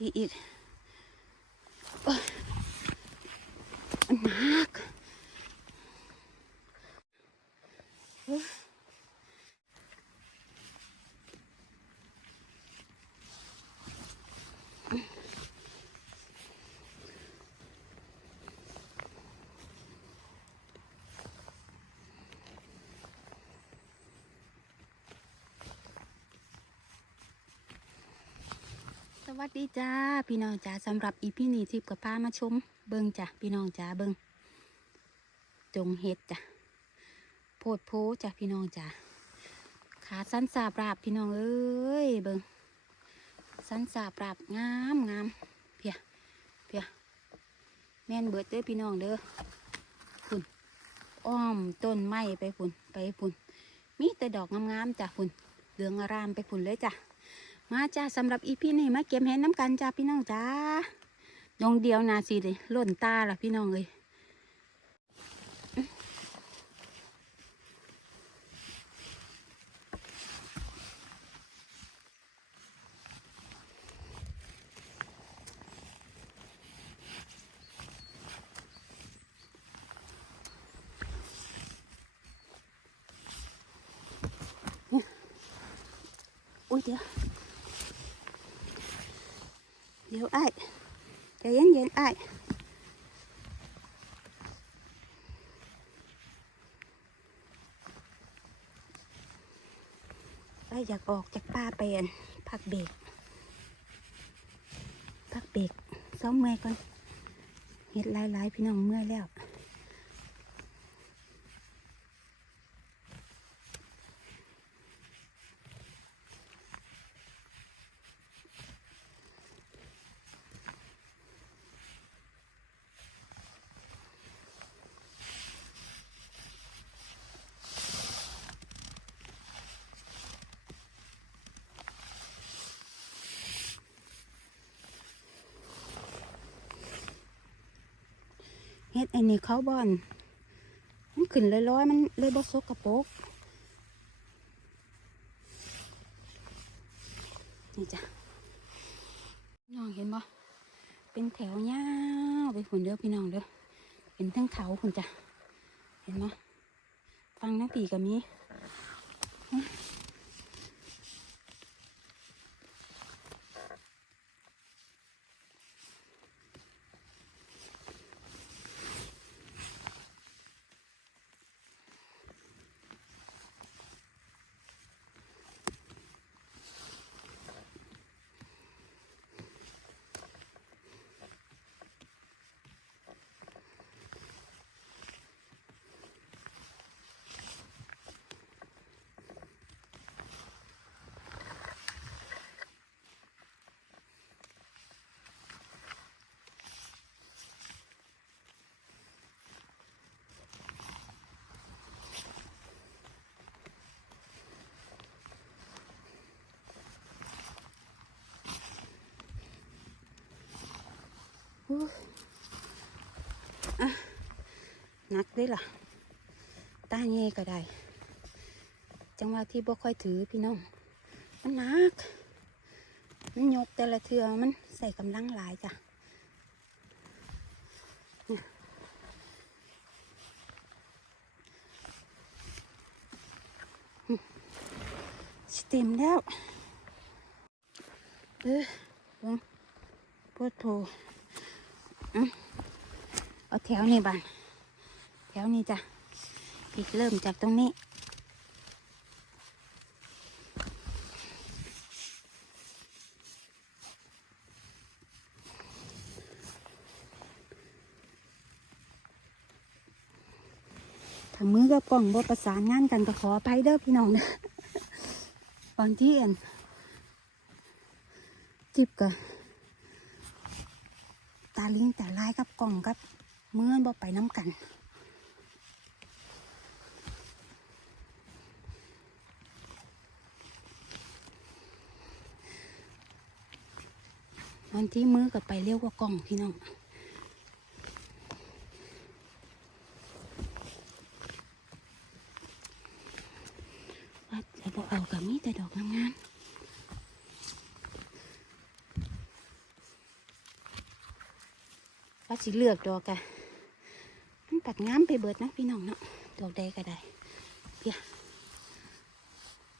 อีกอีกโอ๊ยมันหนักโอ๊ยส วัสดีจ้าพี่น้องจ้าสำหรับอีพี่นี่ทิพย์กับพามาชม เบิ้งจ้ะพี่น้องจ้าเบิ้งจงเฮ็ดจ้ะโพดโพจ้ะพี่น้องจ้าขาสั้นสาบราบพี่น้องเอ้ยเบิ้งสั้นสาบราบงามงามเพียเพียแม่นเบิดเด้อพี่น้องเด้อฝุ่นอ้อมต้นไม้ไปฝุ่นไปฝุ่นมีแต่ดอกงามๆจ้ะฝุ่นเหลืองอารามไปฝุ่นเลยจ้ะ มาจ้าสำหรับอีพี่นี่มาเก็บเห็ดน้ำกันจ้าพี่น้องจ้ายองเดียวนาสิเลยหล่นตาละพี่น้องเลยอุ้ยเดี๋ยว ดี๋ยวไอ้ใจเย็นเย็นไอ้ไอ้ายอยากออกจากป้าไปอันพักเบรกพักเบรกซ้อมเมื่อยก่อนเห็ดหลายๆพี่น้องเมื่อยแล้ว ดไอ้นี่เขาบอน มันขึ้นลอยๆมันเลยบกซกกระปกนี่จ้ะน้องเห็นบ่เป็นแถวยาวไปฝุ่นเด้อพี่น้องเด้อเป็นทั้งเขาคุณจ้ะเห็นบ่ฟังนักตีกับมี อะหนักเลยล่ะตาเงยก็ได้ จังหวะที่บ่ค่อยถือพี่น้อง มันหนัก มันยกแต่ละเทือมันใส่กำลังหลายจ้ะเต็มแล้ว เออเบิ่งปวดโถอืม เอาแถวนี้บ้านแถวนี้จ้ะพีกเริ่มจากตรงนี้ ถ้ามือกับกล่องบ่ประสานงานกันก็ขออภัยเด้อพี่น้องเด้อบางที่อันจิบกับตาลิงแต่ลายกับกล่องกับมือบ่ไปน้ำกันตอนที่มือกับไปเร็วกว่ากล่องพี่น้อง ว่าจะบอกเอากับมีแต่ดอกงาม ว่าสิเลือกดอกกะมันปัดงามไปเบิดนะพี่น้องเนาะดอกใดก็ได้เพีย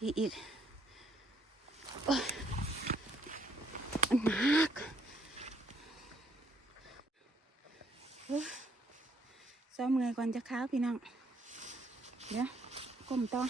อีกอีกโอ้ยมันหนักซ้อมเงยก่อนจะค้าวพี่น้อง เดี๋ยวก้มต่อ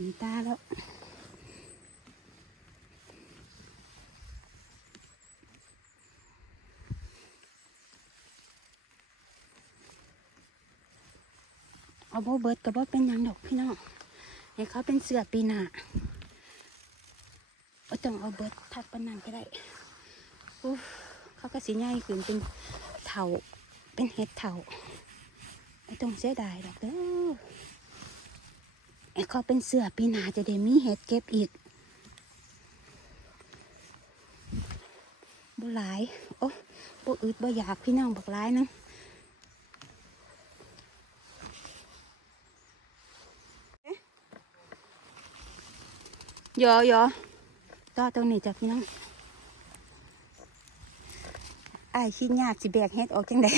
ต็มตาแล้ว เอาโบเบิร์ดกับโบเป็นยังดอกพี่น้องให้เขาเป็นเสือปีหน้าก็ต้องเอาเบิร์ดทัดปนันก็ได้อู้เขาก็สีใหญ่ขึ้นเป็นเถาเป็นเห็ดเถาไม่ต้องเสียดายดอกเด้อ ไอ้เขาเป็นเสือปีหนาจะได้มีเห็ดเก็บอีกบ่หลาย โอ้บ่อึดบ่อยากพี่น้องบอกหลายนึงยอยอต่อตรงนี้จ้ะพี่น้องไอ้ขี้ยากสิแบกเฮ็ดออกจังได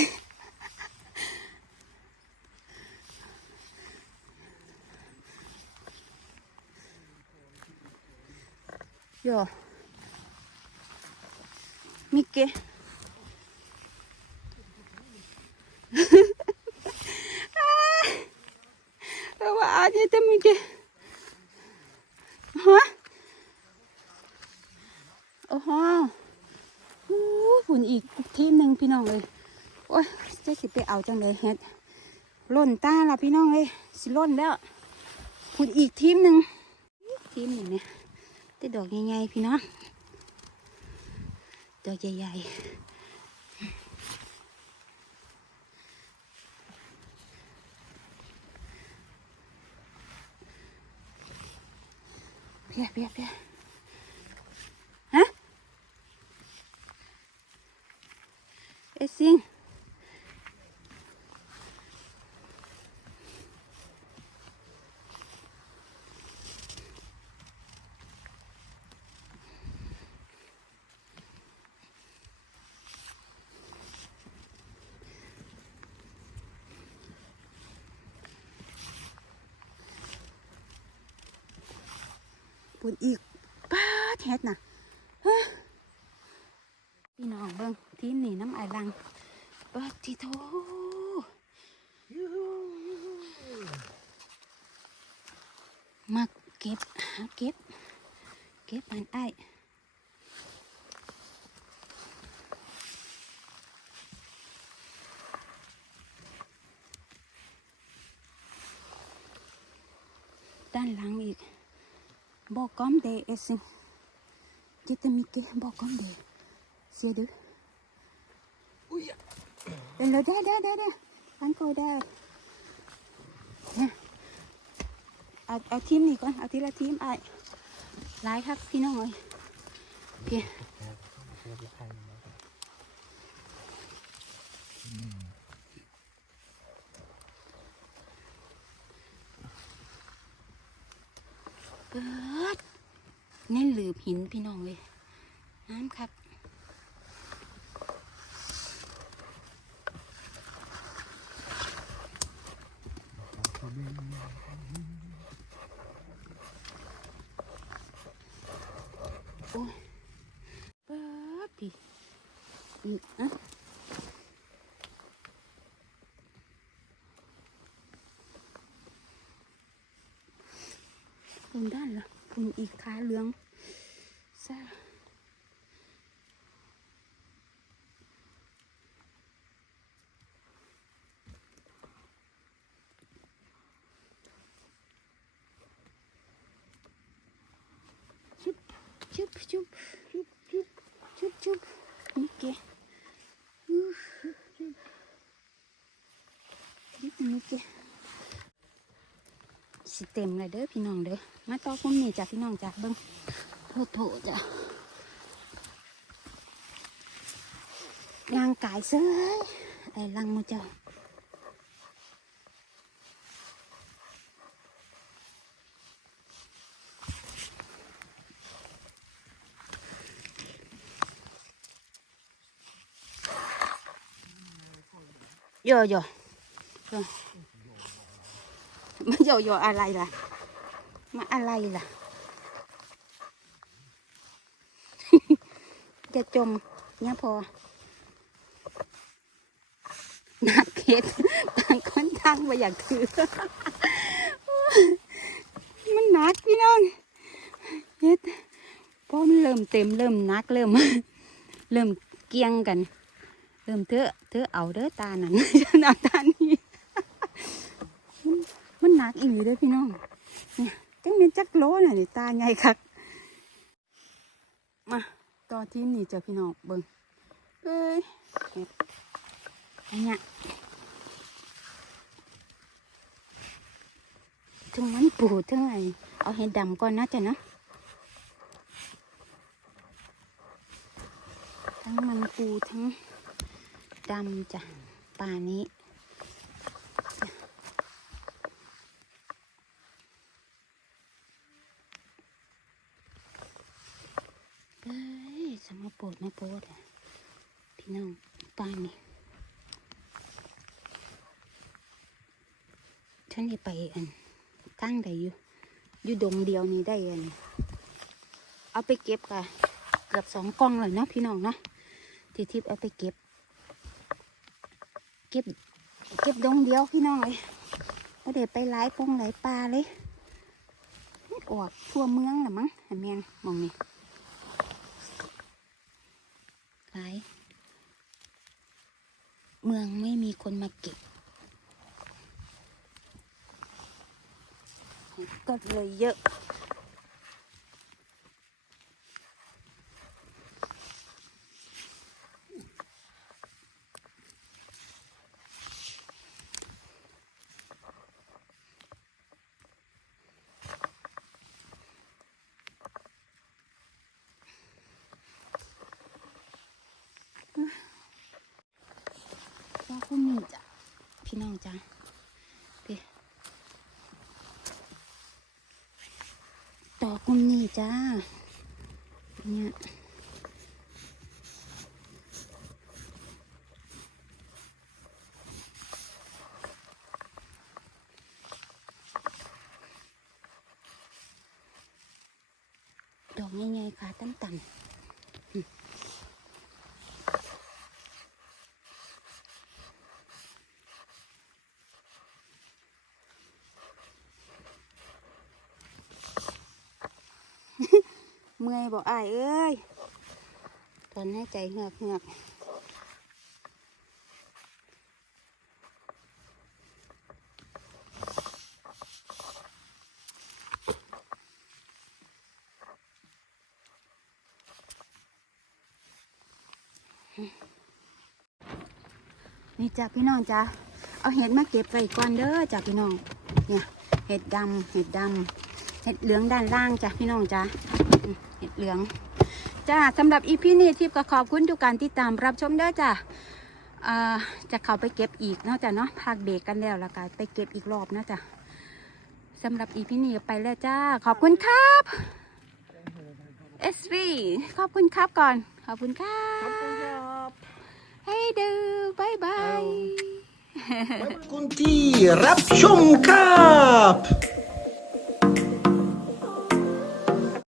โยมิเก Ah, vad är det där mycket? Hả? โอ้โหอู้หุ่นอีกทีมหนึ่งพี่น้องเลยโอ้ยจะสิไปเอาจังเลยเฮ็ดล่นตาละพี่น้องเลยสิล่นแล้วหุ่นอีกทีมหนึ่งทีมหนึ่งเนี่ย ได้ดอกใหญ่ๆพี่น้องดอกใหญ่ๆเพียเพียเพียฮะเอซิง ปุ่นอีกป้าดเฮ็ดน่ะพี่น้องเบิ้งที่นี่น้ำไอายลังเปิดทีโทมาเก็บหาเก็บ เก็บมันไอายด้านหลังอีก bakom det är sin jättemycket bakom det. Ser du? Oj! Eller där, där, där, där. Han går där. Ja. เอาเอาทีมนี้ก่อน เอาทีละทีมไอ้หลายครับพี่น้องเลยโอเคเปิดแน่น หินพี่น้องเลยน้ำครับโอ้ยเปิดพี่อีกอะปุ่นด้านละปุ่นอีกขาเหลืองซ่า ชุบชุบชุบชุบชุบนี่เกอู้นี่นี่เกสิเต็มเลยเด้อพี่น้องเด้อมาต่อคุมนี่จ้ะพี่น้องจ้ะเบิ้งโถโถจ้ะร่างกายเซ้ยไอ้ลังมือเจ้า ยโย่โย่มายโย่อะไรล่ะ มาอะไรล่ะ จะจมเนี่ยพอหนักเข็ดต่างคนต่างไปอยากถือ มันหนักพี่น้องเฮ็ดพอมันเริ่มเต็มเริ่มหนักเริ่ม เริ่มเกียงกัน เริ่มเถอะ เถอเอาเด้อตานั่นฉันเอาตานี้มันมันหนักอีหลีเด้อพี่น้องเนี่ยจังเป็นจักโลน่ะนี่ตาใหญ่คักมาต่อที่นี่จ้ะพี่น้องเบิ่งเอ้ยเห็ดอันเนี้ยถึงมันปูถึงไงเอาเห็ดดำก่อนนะจ้ะเนาะทั้งมันปูทั้ง ดำจ้ะป่านี้ เอ้ยสมาปรดมาปรดอะพี่น้องป่านี้ฉันจะไปอันตั้งใดอยู่อยู่ดงเดียวนี้ได้อันเอาไปเก็บกะเกือบสองกล่องเลยเนาะพี่น้องเนาะที่ทิพย์เอาไปเก็บ เก็บ เก็บดงเดียวพี่น้องเลยไม่ได้ไปหลายปงหลายปลาเลยออกทั่วเมืองละมั้งเห็นแมนมองนี่หลายเมืองไม่มีคนมาเก็บ ก็เลยเยอะ คุณมีจ้ะพี่น้องจ้ะพี่ต่อคุณนี่จ้าเนี่ยดอกใหญ่ๆค่ะต่ำๆ เมื่ อกอายเอ้ยตอนให้ใจเหือกเหือกนี่จ้ะพี่น้องจ้ะเอาเห็ดมาเก็บไว้ก่อนเด้อจ้ะพี่น้อง เนี่ย เห็ดดำเห็ดดำเห็ดเหลืองด้านล่างจ้ะพี่น้องจ้ะ อืมเห็ดเหลืองจ้าสำหรับอีพีนี้ทิพย์ก็ขอบคุณทุกการติดตามรับชมเด้อจ้ะอ่าจะเข้าไปเก็บอีกเนาะจ้ะเนาะพักเบรกกันแล้วแล้วก็ไปเก็บอีกรอบนะจ้ะสำหรับอีพีนี้ก็ไปแล้วจ้า ขอบคุณครับเอสวีขอบคุณครับก่อน ขอบคุณครัขอบคุณบครับให้ดูบายบายขอบคุณที่รับชมครับ